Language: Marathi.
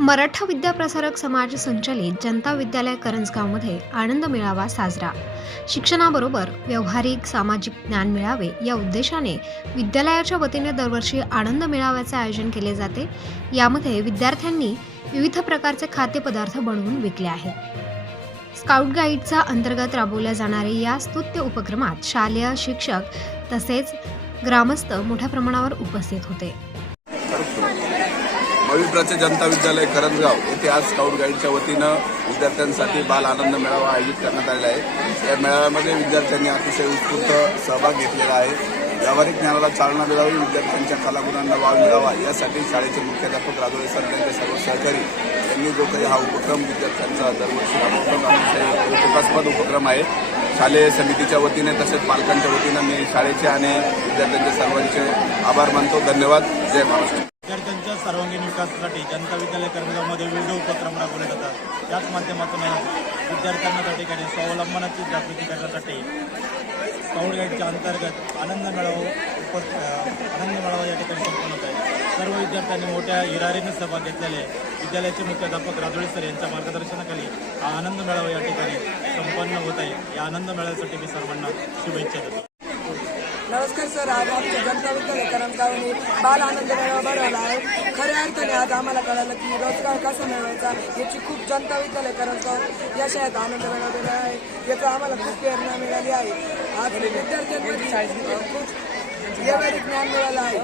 मराठा विद्याप्रसारक समाज संचलित जनता विद्यालय करंजगावमध्ये आनंद मेळावा साजरा। शिक्षणाबरोबर व्यावहारिक सामाजिक ज्ञान मिळावे या उद्देशाने विद्यालयाच्या वतीने दरवर्षी आनंद मेळाव्याचे आयोजन केले जाते। यामध्ये विद्यार्थ्यांनी विविध प्रकारचे खाद्यपदार्थ बनवून विकले आहेत। स्काउट गाईडच्या अंतर्गत राबवल्या जाणारे या स्तुत्य उपक्रमात शालेय शिक्षक तसेच ग्रामस्थ मोठ्या प्रमाणावर उपस्थित होते। महाविद्यालयाचे जनता विद्यालय करंजगाव येथे आज स्काउट गाईडच्या वतीनं विद्यार्थ्यांसाठी बाल आनंद मेळावा आयोजित करण्यात आलेला आहे। या मेळाव्यामध्ये विद्यार्थ्यांनी अतिशय उत्स्फूर्त सहभाग घेतलेला आहे। व्यावहारिक ज्ञानाला चालना मिळावी, विद्यार्थ्यांच्या कलागुणांना वाव मिळावा यासाठी शाळेचे मुख्याध्यापक राजोळे सर त्यांचे सर्व सहकारी यांनी जो काही हा उपक्रम विद्यार्थ्यांचा दरवर्षी राबवतात अतिशय कौतुकास्पद उपक्रम आहे। शालेय समितीच्या वतीने तसेच पालकांच्या वतीनं मी शाळेचे आणि विद्यार्थ्यांचे सर्वांचे आभार मानतो। धन्यवाद। जय महाराष्ट्र। विद्यार्थ्यांच्या सर्वांगीण विकासासाठी जनता विद्यालय करंजगावमध्ये विविध उपक्रम राबवले जातात। याच माध्यमातून विद्यार्थ्यांना त्या ठिकाणी स्वावलंबनाची जागृती करण्यासाठी स्काउट गाईडच्या अंतर्गत आनंद मेळावा या ठिकाणी संपन्न होत आहे। सर्व विद्यार्थ्यांनी मोठ्या हिरारीने सहभाग घेतलेले विद्यालयाचे मुख्याध्यापक राजोळे सर यांच्या मार्गदर्शनाखाली हा आनंद मेळावा या ठिकाणी संपन्न होत आहे। या आनंद मेळाव्यासाठी मी सर्वांना शुभेच्छा देतो। नमस्कार सर, आज आमच्या जनता विद्यालय करंजगावने बाल आनंद मेळावा भरवला आहे। खऱ्या अर्थाने आज आम्हाला कळालं की रोजगार कसा मिळवायचा याची खूप जनता विद्यालय करंजगाव या शाळेत आनंद मेळावा आहे। याचा आम्हाला खूप प्रेरणा मिळाली आहे। आज विद्यार्थ्यांमध्ये खूप व्यावहारिक ज्ञान मिळालं आहे।